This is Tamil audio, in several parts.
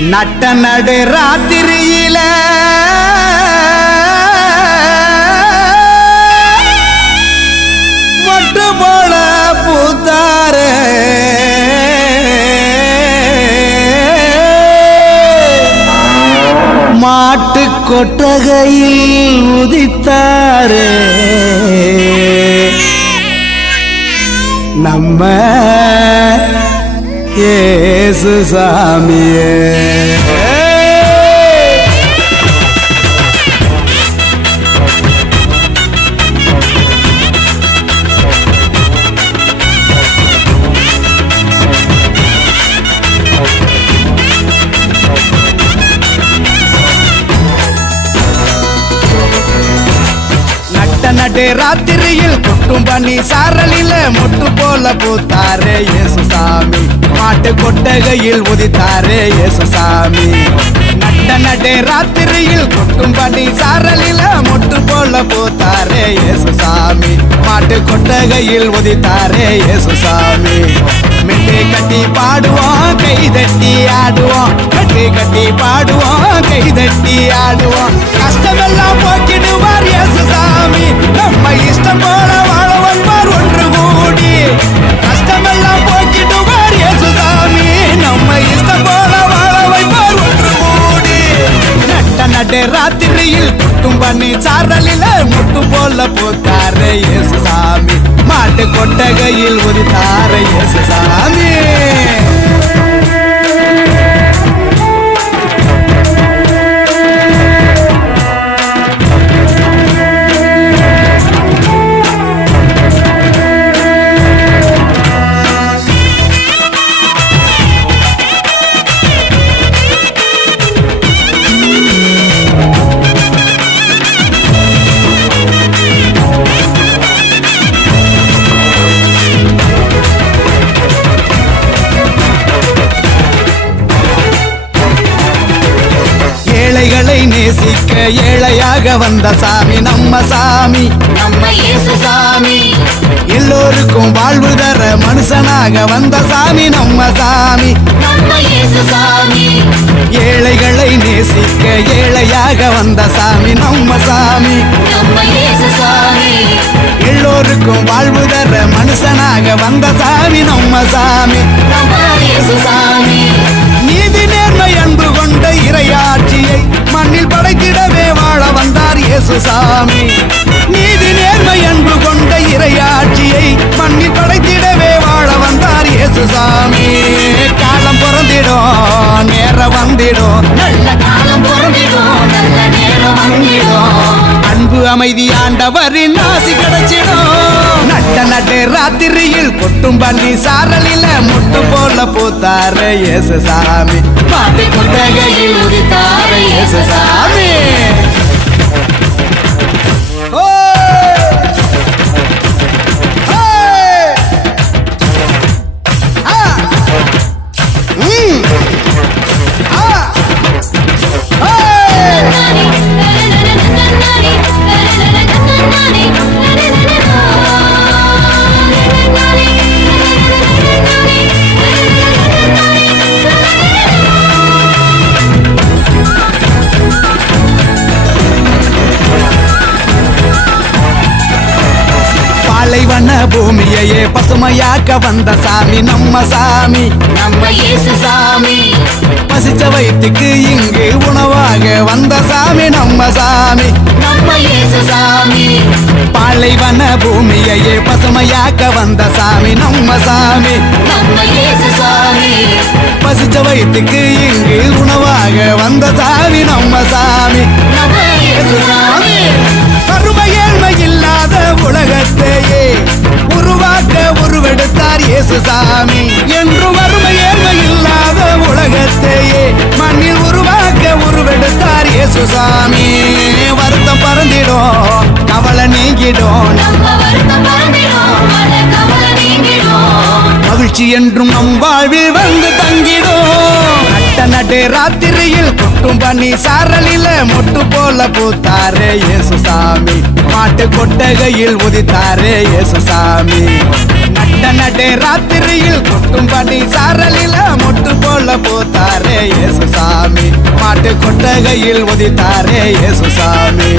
நட்ட நடு ராத்திரியில மொட்டு போல பூத்தாரே மாட்டு கொட்டகையில் உதித்தாரே நம்ம இயேசு சாமியே. நடு ராத்திரியில் கொட்டும் பண்ணி சாரலில மொட்டு போல பூத்தாரே இயேசு சாமி. மாட்டு கொட்டகையில் உதித்தாரே இயேசு சாமி. நட்ட நடு ராத்திரியில் கொட்டும் பண்ணி சாரலில மொட்டு போல பூத்தாரே இயேசு சாமி. மாட்டு கொட்டகையில் உதித்தாரே இயேசு சாமி. மெட்டு கட்டி பாடுவோம் கை தட்டி ஆடுவோம். மெட்டு கட்டி பாடுவோம் கை தட்டி ஆடுவோம். கஷ்டமெல்லாம் போக்கிடுவார் இயேசு சாமி. நம்ம இஷ்டம் போல வாழ வைப்பார் ஒன்று கூடி. கஷ்டமெல்லாம் போக்கிடுவார் இயேசு சாமி. நம்ம இஷ்டம் போல வாழ வைப்பார் ஒன்று கூடி. நட்ட நடு ராத்திரியில் கொட்டும் பண்ணி சாரலில முட்டு போல போத்தாரே இயேசு சாமி. மாட்டு கொட்டகையில் உதித்தாரே இயேசு சாமி. ஏழைகளை நேசிக்க ஏழையாக வந்த சாமி நம்ம சாமி. நம்ம இயேசு சாமி. எல்லோருக்கும் வாழ்வு தர மனுஷனாக வந்த சாமி நம்ம சாமி. நம்ம இயேசு சாமி. ஏழைகளை நேசிக்க ஏழையாக வந்த சாமி நம்ம சாமி. நம்ம இயேசு சாமி. எல்லோருக்கும் வாழ்வு தர மனுஷனாக வந்த சாமி நம்ம சாமி. நம்ம இயேசு சாமி. நீதி நேர்மை அன்பு கொண்ட இறையாட்சியை மண்ணில் படைத்திடவே வாழ வந்தார் இயேசு சாமி. நீதி நேர்மை அன்பு கொண்ட இறையாட்சியை மண்ணில் படைத்திடவே வாழ வந்தார் இயேசு சாமி. காலம் பிறந்திடும் நேரம் வந்திடும். நல்ல காலம் பிறந்திடும் நல்ல நேரம் வந்திடும். அன்பு அமைதி ஆண்டவரின் ஆசி கிடைச்சிடும். நட்ட நட்டு ராத்திரியில் கொட்டும் பண்ணி சாரலில முட்டு போல பூத்தாரே இயேசு சாமி. மாட்டு கொட்டகையில் உதித்தாரே இயேசு சாமி. பாலைவன பூமியையே பசுமையாக்க வந்த சாமி நம்ம சாமி. நம்ம இயேசு சாமி. பசிச்ச வயிற்றுக்கு இங்கு உணவாக வந்த சாமி நம்ம சாமி. நம்ம இயேசு சாமி. பாலைவன பூமியையே பசுமையாக்க வந்த சாமி நம்ம சாமி. நம்ம இயேசு சாமி. பசிச்ச வயிற்றுக்கு இங்கு உணவாக வந்த சாமி நம்ம சாமி. நம்ம இயேசு சாமி. வறுமை ஏழ்மை இல்லாத உலகத்தையே உருவாக்க உருவெடுத்தார் இயேசு சாமி. என்று வறுமை ஏழ்மை இல்லாத உலகத்தையே மண்ணில் உருவாக்க உருவெடுத்தார் இயேசு சாமி. வருத்தம் பறந்திடும் கவலை நீங்கிடும். நம்ம வருத்தம் பறந்திடும் மன கவலை நீங்கிடும். மகிழ்ச்சி என்றும் நம் வாழ்வில் வந்து தங்கிடும். நட்ட நடு ராத்திரியில் கொட்டும் பண்ணி சாரலில மொட்டு போல பூத்தாரே இயேசு சாமி. மாட்டு கொட்டகையில் உதித்தாரே இயேசு சாமி. நட்ட நடு ராத்திரியில் கொட்டும் பண்ணி சாரலில மொட்டு போல பூத்தாரே இயேசுசாமி, மாட்டு கொட்டகையில் உதித்தாரே இயேசுசாமி.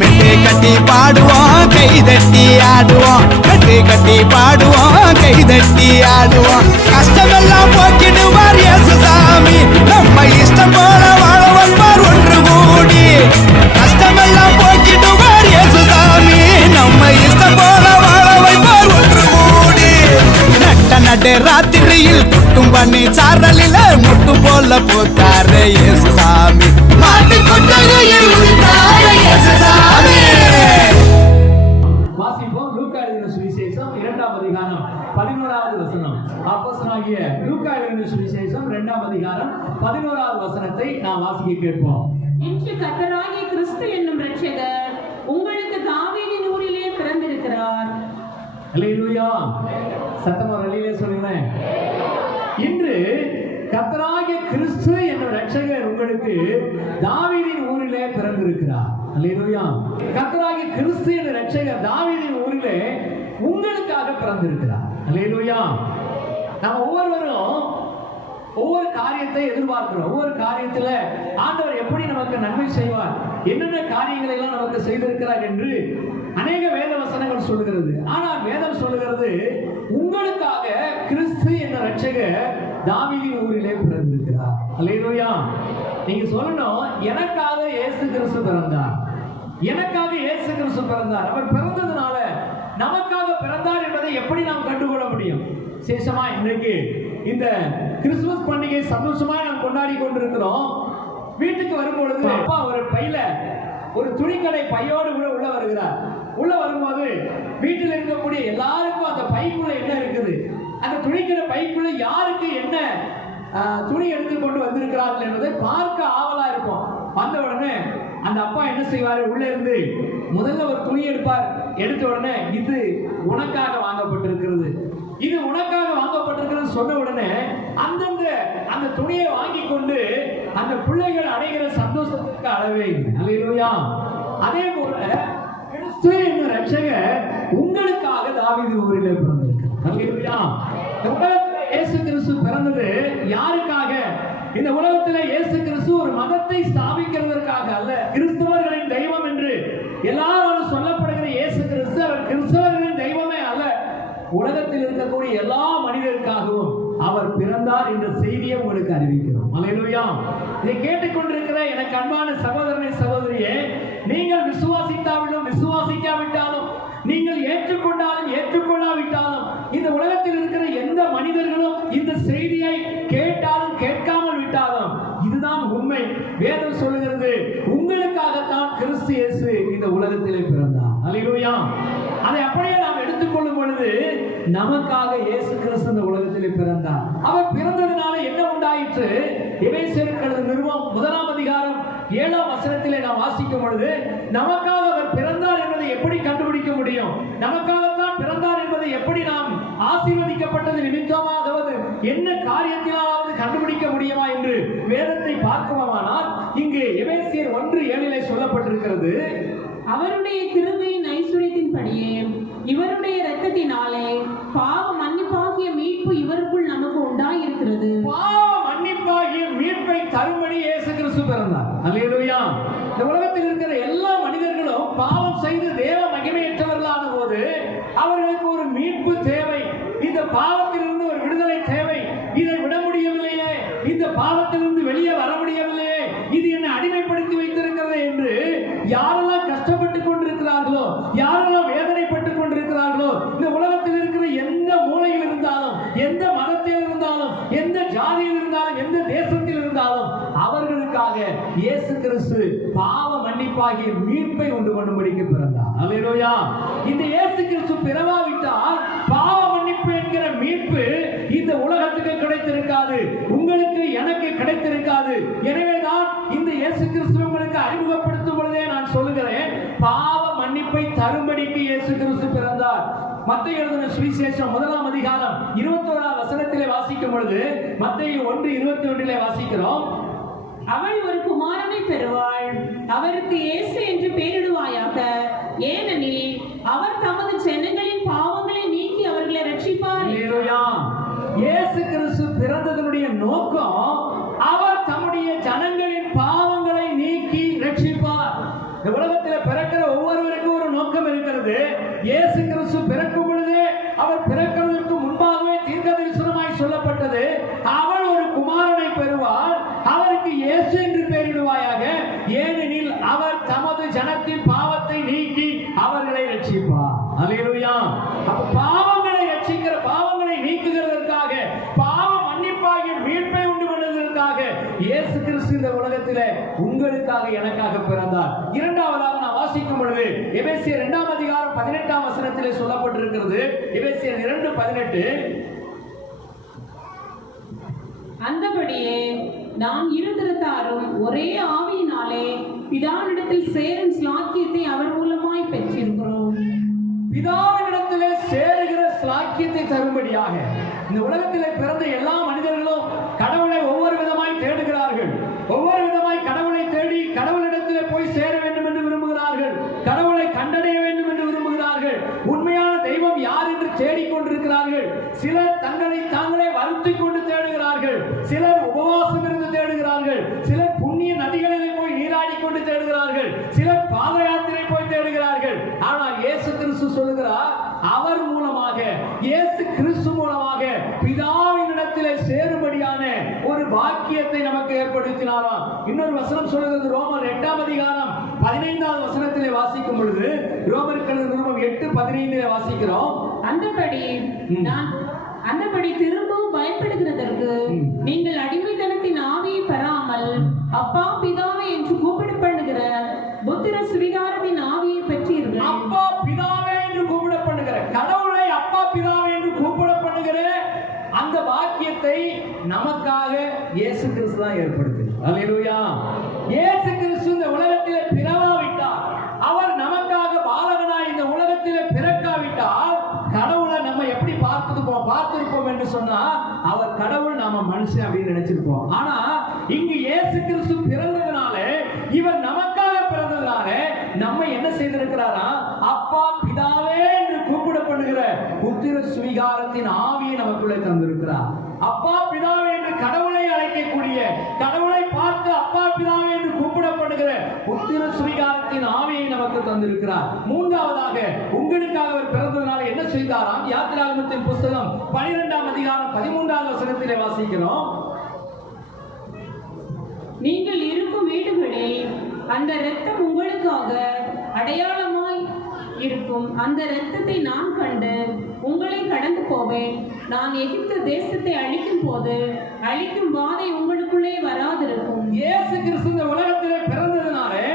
மெட்டு கட்டி பாடுவோம், கைதட்டி ஆடுவோம், மெட்டு கட்டி பாடுவோம், கைதட்டி ஆடுவோம். கஷ்டமெல்லாம் போக்கிடுவார் இயேசுசாமி, நம்ம இஷ்டம் போல வாழ வந்தார் ஒன்று கூடி. கஷ்டமெல்லாம் போக்கிடுவார் இயேசுசாமி, நம்ம இஷ்டம் போல வாழ வைப்பார் ஒன்று கூடி. நட்ட நடு ராத்திரியில் குட்டும் பண்ணி சாரலில முட்டு போல பூத்தாரே இயேசுசாமி, மாட்டு கொட்டகையில் உதித்தாரே இயேசுசாமி. வாசிப்போம். லூக்கா எழுதின சுவிசேஷம் 2ஆம் அதிகாரம் 11வது வசனம். அப்போஸ்தலனாகிய லூக்கா எழுதின சுவிசேஷம் 2ஆம் அதிகாரம் 11வது வசனத்தை நாம் வாசிக்க கேட்போம். இன்று கர்த்தராகிய கிறிஸ்து என்னும் இரட்சகர் உங்களுக்கு தாவீதின் ஊரிலே பிறந்திருக்கிறார். அல்லேலூயா. சத்தமா வெளியிலே சொல்லுங்களேன். இன்று கர்த்தராகிய கிறிஸ்து என்னும் இரட்சகர் உங்களுக்கு தாவீதின் ஊரிலே பிறந்திருக்கிறார். அல்லேலூயா. கர்த்தராகிய கிறிஸ்து என்னும் இரட்சகர் தாவீதின் ஊரிலே உங்களுக்காக பிறந்திருக்கிறார். அல்லேலூயா. நம்ம ஒவ்வொருவரும் ஒவ்வொரு காரியத்தை எதிர்பார்க்கிறோம். ஒவ்வொரு காரியத்துல ஆண்டவர் எப்படி நமக்கு நன்மை செய்வார், என்னென்ன காரியங்களை எல்லாம் நமக்கு செய்திருக்கிறார் என்று அநேக வேத வசனங்கள் சொல்லுகிறது. ஆனால் வேதம் சொல்லுகிறது, உங்களுக்காக கிறிஸ்து என்ற இரட்சகர் தாவீதின் ஊரிலே பிறந்திருக்கிறார். அல்லேலூயா. நீங்க சொல்லணும், எனக்காக இயேசு கிறிஸ்து பிறந்தார், எனக்காக இயேசு கிறிஸ்து பிறந்தார். அவர் பிறந்ததுனால நமக்காக பிறந்தார் என்பதை எப்படி நாம் கண்டுகொள்ள முடியும்? விசேஷமா இன்றைக்கு இந்த கிறிஸ்துமஸ் பண்டிகை சந்தோஷமா நாம் கொண்டாடி கொண்டிருக்கிறோம். வீட்டுக்கு வரும்பொழுது அப்பா ஒரு பையில ஒரு துணிக்கடை பையோடு கூட உள்ள வருகிறார். உள்ள வரும்போது வீட்டில் இருக்கக்கூடிய எல்லாருக்கும் அந்த பைக்குள்ள என்ன இருக்குது, அந்த துணிக்கடை பைக்குள்ள யாருக்கு என்ன துணி எடுத்துக்கொண்டு வந்திருக்கிறார்கள் என்பதை பார்க்க ஆவலா இருக்கும். வந்த உடனே அந்த அப்பா என்ன செய்வாரு, உள்ள இருந்து முதல்ல ஒரு துணி எடுப்பார். எடுத்த உடனே இது உனக்காக வாங்கப்பட்டிருக்கிறது, இது உனக்காக வாங்கப்பட்டிருக்கிறது சொன்ன உடனே அந்த துணியை வாங்கி கொண்டு அந்த பிள்ளைகள் அடைகிற சந்தோஷத்துக்கு அளவே இல்லை. அல்லேலூயா. அதே போல கிறிஸ்து என்னும் இரட்சகர் உங்களுக்காக தாவீது ஊரிலே பிறந்திருக்கிறார். அல்லேலூயா. இயேசு கிறிஸ்து பிறந்தது யாருக்காக? இந்த உலகத்திலே இயேசு கிறிஸ்து ஒரு மதத்தை ஸ்தாபிக்கிறதற்காக அல்ல. கிறிஸ்தவர்களின் தெய்வம் என்று எல்லாரும் சொல்லப்படுகிற இயேசு கிறிஸ்து அவர் கிறிஸ்தவர்களின் தெய்வமே அல்ல. உலகத்தில் இருக்கக்கூடிய எல்லா மனிதருக்காகவும் அவர் பிறந்தார் என்ற செய்தியை உங்களுக்கு அறிவிக்கிறோம். அல்லேலூயா. இதை கேட்டுக்கொண்டிருக்கிற எனக்கு அன்பான சகோதரனை சகோதரியே, நீங்கள் விசுவாசித்தாலும் விசுவாசிக்காவிட்டாலும், நீங்கள் ஏற்றுக்கொண்டாலும் ஏற்றுக்கொள்ளாவிட்டாலும், இந்த உலகத்தில் இருக்கிற எந்த மனிதர்களும் இந்த செய்தியை கேட்டாலும் கேட்காமல் விட்டாலும் இதுதான் உண்மை. வேதம் சொல்லுகிறது, உங்களுக்காகத்தான் கிறிஸ்து இயேசு இந்த உலகத்திலே பிறந்தார். அல்லேலூயா. அதை அப்படியே நாம் எடுத்துக்கொள்ளும் பொழுது நமக்காக இயேசு கிறிஸ்து இந்த உலகத்திலே பிறந்தார். அவர் பிறந்ததுனால என்ன உண்டாயிற்று? எபேசியருக்கு நிருபம் 1ஆம் அதிகாரம் 7ஆம் வசனத்திலே நாம் வாசிக்கும் பொழுது, நமக்காக அவர் பிறந்தார் என்பதை எப்படி கண்டுபிடிக்க முடியும்? நமக்காகத்தான் பிறந்தார் என்பதை எப்படி நாம் ஆசீர்வதிக்கப்பட்டது நிமித்தமாவது என்ன காரியத்திலாவது கண்டுபிடிக்க முடியுமா என்று வேதத்தை பார்க்குமானால், இங்கு எபேசியர் 1:7 சொல்லப்பட்டிருக்கிறது, அவருடைய கிருபையின் ஐசுரியத்தின்படியே இவருடைய இரத்தத்தினாலே பாவ மன்னிப்பாகிய மீட்பு இவருக்குள் நமக்கு உண்டாயிருக்கிறது. பாவ மன்னிப்பாகிய மீட்பை தரும்படி இயேசு கிறிஸ்து பிறந்தார். அல்லேலூயா. இந்த உலகத்தில் இருக்கிற எல்லா மனிதர்களும் பாவம் செய்து தேவ மகிமையற்றவர்களான போது அவர்களுக்கு ஒரு மீட்பு தேவை. இந்த பாவத்திலிருந்து ஒரு விடுதலை தேவை. இதை விட முடியவில்லையே, இந்த பாவத்திலிருந்து வெளியே வர முடியவில்லையே, இது என்னை அடிமைப்படுத்தி வைத்திருக்கிறது என்று யாரெல்லாம் கஷ்டப்பட்டுக் கொண்டிருக்கிறார்களோ, யாரெல்லாம் வேதனைப்பட்டுக் கொண்டிருக்கிறார்களோ, இந்த உலகத்தில் இருக்கிற எந்த மூலையில் இருந்தாலும், எந்த மதத்தில் இருந்தாலும், எந்த ஜாதியில் இருந்தாலும், எந்த தேசத்தில் இருந்தாலும் அவர்களுக்காக இயேசு கிறிஸ்து பாவ மன்னிப்பாகிய மீட்பை உண்டு பண்ணும்படிக்கு பிறந்தார். அல்லேலூயா. இந்த இயேசு கிறிஸ்து பிறவாவிட்டால் பாவ மன்னிப்பு என்கிற மீட்பு இந்த உலகத்துக்கு கிடைத்திருக்காது, உங்களுக்கு எனக்கு கிடைத்திருக்காது. எனவேதான் இந்த இயேசு கிறிஸ்து உங்களுக்கு அறிமுகப்படுத்தும் பொழுதே நான் சொல்லுகிறேன், பாவ மன்னிப்பை தரும்படிக்கு இயேசு கிறிஸ்து பிறந்தார். மத்தேயு எழுதின சுவிசேஷம் 1ஆம் அதிகாரம் 21ஆம் வசனத்திலே வாசிக்கும் பொழுது, மத்தேயு 1:21 வாசிக்கிறோம், அவள் ஒரு குமாரனை பெறுவாள், அவருக்கு இயேசு என்று பெயரிடுவாயாக, ஏனெனில் அவர் தமது ஜனங்களின் பாவங்களை நீக்கி அவர்களை ரட்சிப்பார். அல்லேலூயா. இயேசு கிறிஸ்து பிறந்ததனுடைய நோக்கம் இயேசு கிறிஸ்து இந்த உலகத்திலே உங்களுக்காக எனக்காக பிறந்தார். இரண்டாவதாக நான் வாசிக்கும் பொழுது எபேசியர் 2ஆம் அதிகாரம் 18ஆம் வசனத்திலே சொல்லப்பட்டிருக்கிறது. எபேசியர் 2:18, அந்தபடியே நாம் இருதரத்தாரும் ஒரே ஆவியினாலே பிதாவினிடத்தில் சேரும் ஸ்லாக்கியத்தை அவர் மூலமாய் பெற்றிருக்கிறோம். பிதாவினிடத்திலே சேருகிற ஸ்லாக்கியத்தை தரும்படியாக இந்த உலகத்திலே பிறந்த எல்லா மனிதர்களும் கடவுளை ஒவ்வொரு விதமாய் தேடுகிறார்கள். ஒவ்வொரு விதமாய் கடவுளை தேடி கடவுளிடத்திலே போய் சேர வேண்டும் என்று விரும்புகிறார்கள். கடவுளை கண்டடைய வேண்டும் என்று விரும்புகிறார்கள். உண்மையான தெய்வம் யார் என்று தேடிக்கொண்டிருக்கிறார்கள். சிலர் தங்களை தாங்களே வருத்திக் கொண்டு தேடுகிறார்கள். சிலர் உபவாசம் இருந்து தேடுகிறார்கள். சிலர் புண்ணிய நதிகளிலே போய் நீராடி கொண்டு தேடுகிறார்கள். சிலர் பாத யாத்திரை போய் தேடுகிறார்கள். ஆனால் இயேசு கிறிஸ்து சொல்லுகிறார், அவர் மூலமாக, இயேசு கிறிஸ்து மூலமாக பிதாவினிடத்திலே சேரும்படியான ஒரு பாக்கியத்தை நமக்கு ஏற்படுத்தினாராம். இன்னொரு வசனம் சொல்லுகிறது, ரோமர் 8ஆம் அதிகாரம் 15ஆவது வசனத்திலே வாசிக்கும் பொழுது, ரோமருக்கு எழுதின நிருபம் 8:15 வாசிக்கிறோம். அந்தபடி திரும்பவும் பயப்படுகிறதற்கு நீங்கள் அடிமைத்தனத்தின் ஆவியை பெறாமல் அப்பா பிதாவே என்று கூப்பிடப்படுகிற புத்திர சுவிகாரத்தின் ஆவியை பெற்றீர்கள். அப்பா பிதாவே என்று கூப்பிடப்படுகிற, கடவுளை அப்பா பிதாவே என்று கூப்பிடப்படுகிற அந்த வாக்கியத்தை நமக்காக இயேசு கிறிஸ்து தான் ஏற்படுத்தினார். அல்லேலூயா. இயேசு கிறிஸ்து இந்த உலகத்திலே பிறவாவிட்டார், அவர் நமக்காக பாலகனாய் இந்த உலகத்திலே பிறக்காவிட்டால் கடவுளை நம்ம எப்படி பார்த்திருப்போம் என்று சொன்னா, அவர் கடவுள், நாம மனுஷன் அப்படின்னு நினைச்சிருப்போம். ஆனா இங்கு இயேசு கிறிஸ்து பிறந்ததுனால, இவர் நமக்காக பிறந்ததுனால நம்ம என்ன செய்திருக்கிறாரா, அப்பா பிதாவே என்று கூப்பிடப்படுகிற புத்திர சுவிகாரத்தின் ஆவியை நமக்குள்ளே தந்திருக்கிறார். அப்பா பிதாவே என்று கடவுளை அழைக்கக்கூடிய, கடவுளை பார்த்து அப்பா பிதாவே என்று கூப்பிடப்படுகிற புத்திர சுவிகாரத்தின் ஆவியை நமக்கு தந்திருக்கிறார். மூன்றாவதாக உங்களுக்காக அவர் பிறந்ததுனால என்ன செய்தாராம்? யாத்திராகமத்தின் புஸ்தகம் 12ஆம் அதிகாரம் 13ஆவது வசனத்திலே வாசிக்கிறோம். நீங்கள் இருக்கும் வீடுகளில் அந்த இரத்தம் உங்களுக்காக அடையாளமாய் இருக்கும். அந்த இரத்தத்தை நான் கண்டு உங்களை கடந்து போவேன். நான் எகிப்து தேசத்தை அழிக்கும் போது அழிக்கும் வாதை உங்களுக்குள்ளே வராதிருக்கும். இயேசு கிறிஸ்து இந்த உலகத்திலே பிறந்ததினாலே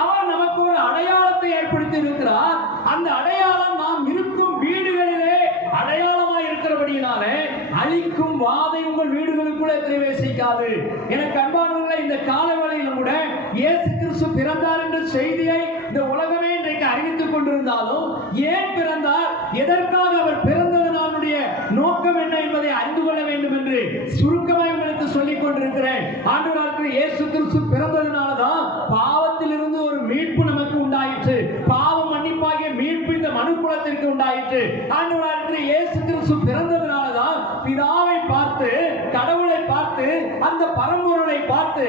அவர் நமக்கு ஒரு அடையாளத்தை ஏற்படுத்தி இருக்கிறார். அந்த அடையாளம் நாம் இருக்கும் வீடுகளிலே அடையாளமாய் இருக்கிறபடியினாலே அழிக்கும் வாதை உங்கள் வீடுகளுக்குள்ளே பிரவேசிக்காது. எனக்கு அன்பானவர்களே, இந்த காலவேளையிலும் கூட இயேசு கிறிஸ்து பிறந்தார் என்ற செய்தியை இந்த உலகமே இன்றைக்கு அறிவித்துக் கொண்டிருந்தாலும், ஏன் பிறந்தார், எதற்காக அவர் பிறந்ததனுடைய நோக்கம் என்ன என்பதை அறிந்து கொள்ள வேண்டும் என்று சுருக்கமாக உங்களுக்கு சொல்லிக் கொண்டிருக்கிறேன். ஆண்டவராகிய இயேசு கிறிஸ்து பிறந்ததனாலதான் பாவத்திலிருந்து ஒரு மீட்பு நமக்கு உண்டாயிற்று. பாவ மன்னிப்பாகிய மீட்பு இந்த மனுக்குலத்திற்கு உண்டாயிற்று. ஆண்டவராகிய இயேசு கிறிஸ்து பிறந்ததனாலதான் பிதாவை பார்த்து, கடவுளை பார்த்து, அந்த பரம்பொருளை பார்த்து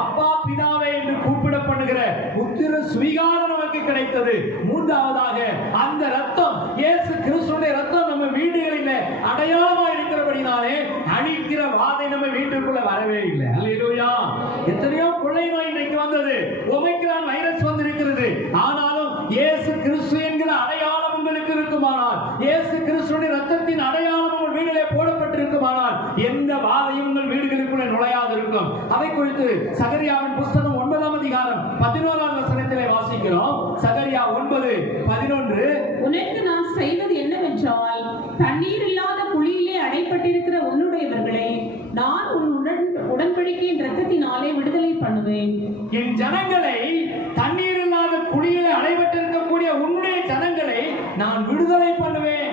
அப்பா பிதாவே என்று கூப்பிடப்படுகிற புத்திர சுவிகாரம் நமக்கு கிடைத்தது. மூன்றாவதாக அந்த ரத்தம், இயேசு கிறிஸ்துவின் ரத்தம் நம்ம வீடுகளிலே அடையாளமாக இருக்கிறபடினாலே அழிக்கிற வாதை நம்ம வீட்டுக்குள்ள வரவே இல்லை. அல்லேலூயா. எத்தனையோ கொள்ளை நோய் இன்றைக்கு வந்தது, ஒமைக்ரான் வைரஸ் வந்திருக்கிறது. ஆனாலும் இயேசு கிறிஸ்து என்கிற அடையாளம் உங்களுக்கு இருக்குமானால், இயேசு கிறிஸ்துவின் ரத்தத்தின் அடையாளம் உங்கள் வீட்டிலே போடப்பட்டிருக்குமானால் எந்த வாதையும் உங்கள் வீடுகளுக்குள்ளே நுழையாது இருக்கும். அதை குறித்து சகரியாவின் புஸ்தகம் 9ஆம் அதிகாரம் 11ஆவது வசனத்திலே வாசிக்கிறோம். சகரியா 9:11, உனக்கு நான் செய்வது என்னவென்றால், தண்ணீர் இல்லாத குழியிலே அடைப்பட்டிருக்கிற உன்னுடையவர்களை நான் உன் உடன்படிக்கையின் இரத்தத்தினாலே விடுதலை பண்ணுவேன். என் ஜனங்களை, தண்ணீர் இல்லாத குழியிலே அடைபட்டிருக்கக்கூடிய உன்னுடைய ஜனங்களை நான் விடுதலை பண்ணுவேன்.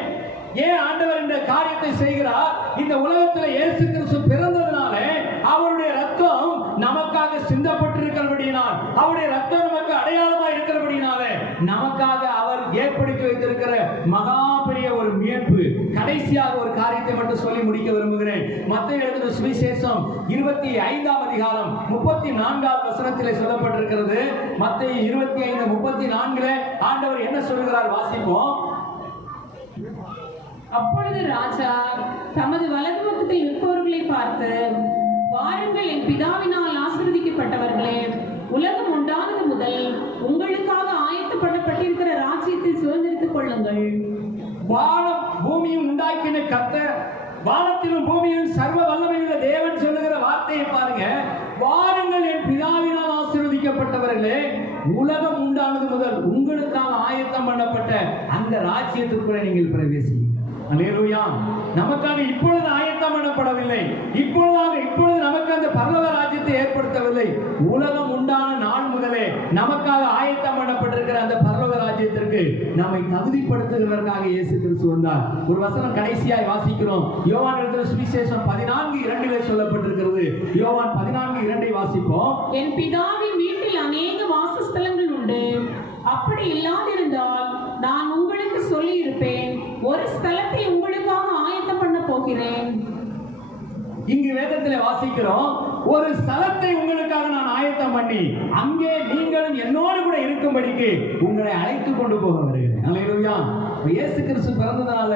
ஏன் ஆண்டவர் இந்த காரியத்தை செய்கிறார்? இந்த உலகத்தில் இயேசு கிறிஸ்து பிறந்ததுனால அவருடைய ரத்தம் நமக்காக சிந்தப்பட்டிருக்கிறபடியினால், அவருடைய ரத்தம் நமக்கு அடையாளமாக இருக்கிறபடினாலே நமக்காக அவர் ஏற்படுத்தி வைத்திருக்கிற மகா பெரிய ஒரு மீட்பு. கடைசியாக ஒரு காரியத்தை மட்டும் சொல்லி முடிக்க விரும்புகிறேன். மத்தேயு எழுதின சுவிசேஷம் 25ஆம் அதிகாரம் 34ஆவது வசனத்திலே சொல்லப்பட்டிருக்கிறது. மத்தேயு 25:34 ஆண்டவர் என்ன சொல்கிறார்? வாசிப்போம். அப்பொழுது ராஜா தமது வலது பக்கத்தில் நிற்பவர்களை பார்த்து, வாருங்கள், என் பிதாவினால் ஆசீர்வதிக்கப்பட்டவர்களே, உலகம் உண்டானது முதல் உங்களுக்காக ஆயத்தப்படப்பட்டிருக்கிற ராஜ்யத்தை சுதந்திரித்துக் கொள்ளுங்கள். வானம் பூமியும் உண்டாக்கின கர்த்தர், வானத்திலும் பூமியிலும் சர்வ வல்லமையுள்ள தேவன் சொல்லுகிற வார்த்தையை பாருங்க. உலகம் உண்டானது முதல் உங்களுக்காக ஆயத்தம் பண்ணப்பட்ட அந்த ராஜ்யத்திற்குள்ளே நீங்கள் பிரவேசிங்க. அல்லேலூயா. நமக்காக இப்பொழுது ஆயத்தம் பண்ணப்படவில்லை, இப்பொழுது நமக்கு அந்த பரலோக ராஜ்யத்தை ஏற்படுத்தவில்லை. உலகம் உண்டான நாள் முதலே நமக்காக ஆயத்தம் பண்ணப்பட்டிருக்கிற அந்த பரலோக ராஜ்யத்திற்கு நம்மை தகுதிப்படுத்துவதற்காக இயேசு கிறிஸ்து வந்தார். ஒரு வசனம் கடைசியாய் வாசிக்கிறோம். யோவான் எழுதின சுவிசேஷம் 14:2 சொல்லப்பட்டிருக்கிறது. யோவான் 14:2 வாசிப்போம். என் பிதாவின் வீட்டில் அநேக வாசஸ்தலங்கள் உண்டு, அப்படி இல்லாதிருந்தால் நான் உங்களுக்கு சொல்லி இருப்பேன். ஒரு ஸ்தலத்தை உங்களுக்காக ஆயத்தம் பண்ண போகிறேன். இங்கு வேதத்திலே வாசிக்கிறோம், ஒரு ஸ்தலத்தை உங்களுக்காக நான் ஆயத்தம் பண்ணி அங்கே நீங்களும் என்னோடு கூட இருக்கும்படிக்கு உங்களை அழைத்து கொண்டு போக வருகிறேன். அல்லேலூயா. இயேசு கிறிஸ்து பிறந்ததால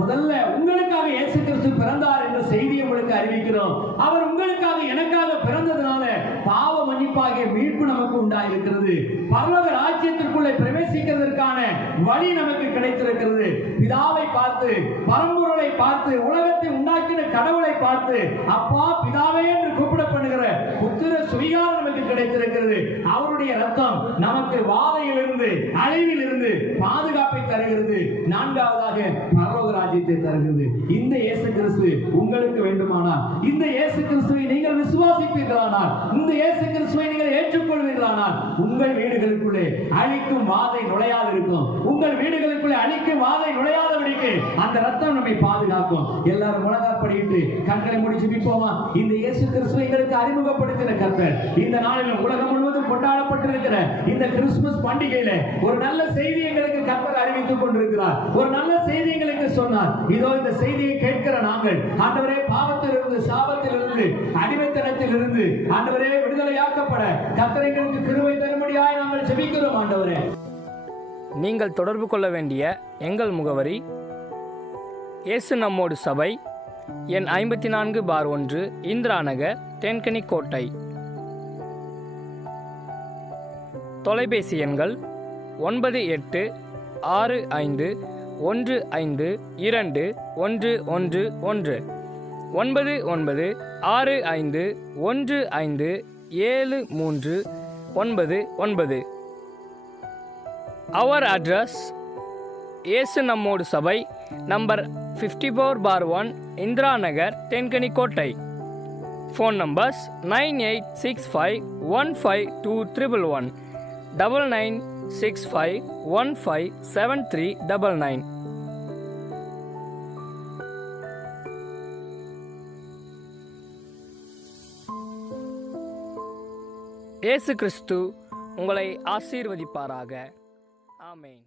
முதல்ல உங்களுக்காக இயேசு கிறிஸ்து பிறந்தார் என்ற செய்தியை உங்களுக்கு அறிவிக்கிறோம். அவர் உங்களுக்காக எனக்காக பிறந்ததுனால பாவ மன்னிப்பாகிய மீட்பு நமக்கு உண்டாயிருக்கிறது. பரலோக ராஜ்யத்திற்குள்ளே பிரவேசிக்கிறதற்கான வழி நமக்கு கிடைத்திருக்கிறது. பிதாவை பார்த்து, பரம்பொருளை பார்த்து, உலகத்தை உண்டாக்கின கடவுளை பார்த்து அப்பா பிதாவே என்று கூப்பிடப்படுகிற புத்திர சுவிகாரம் நமக்கு கிடைத்திருக்கிறது. அவருடைய ரத்தம் நமக்கு வாதையிலிருந்து, அழிவிலிருந்து பாதுகாப்பை தருகிறது. நான்காவதாக பரலோக ராஜ்யத்தை தருகிறது. இந்த இயேசு கிறிஸ்து உங்களுக்கு வேண்டுமானால், இந்த இயேசு கிறிஸ்துவை நீங்கள் விசுவாசிப்பீர்களானால், இந்த இயேசு கிறிஸ்துவை நீங்கள் ஏற்றுக்கொள்வீர்களானால் உங்கள் வீடுகளுக்குள்ளே அழிக்கும் வாதை நுழையாது இருக்கும். உங்கள் வீடுகளுக்குள்ளே அழிக்கும் வாதை நுழையாதபடிக்கு அந்த ரத்தம் நம்மை பாதுகாக்கும். எல்லாரும் முழங்காற்படியிட்டு கண்களை மூடி ஜெபிப்போமா? இந்த இயேசு கிறிஸ்துவை எங்களுக்கு அறிமுகப்படுத்தின கர்த்தர் இந்த நாளிலும் உலகம் முழுவதும் கொண்டாடப்பட்டிருக்கிற இந்த கிறிஸ்துமஸ் பண்டிகையில ஒரு நல்ல செய்தி எங்களுக்கு கர்த்தர் அறிவித்துக் கொண்டிருக்கிறார். ஒரு நல்ல செய்தி எங்களுக்கு சொன்னார். இதோ இந்த செய்தியை கேட்கிற நாங்கள் ஆண்டவரே பாவத்திலிருந்து, சாபத்திலிருந்து, அடிமைத்தனத்திலிருந்து ஆண்டவரே விடுதலையாக்கப்பட கர்த்தர் எங்களுக்கு கிருபை தரும்படியாய் நாங்கள் ஜெபிக்கிறோம். ஆண்டவரே, நீங்கள் தொடர்பு கொள்ள வேண்டிய எங்கள் முகவரி: இயேசு நம்மோடு சபை, எண் 54/1, இந்திரா நகர், தென்கனிக்கோட்டை. தொலைபேசி எண்கள் 9866515211 9965157399. Our address: இயேசு நம்மோடு சபை, number 54/1, Indira Nagar, Denkanikottai. Phone numbers 9865152311, 9965157399. இயேசு கிறிஸ்து உங்களை ஆசீர்வதிப்பாராக. ஆமென்.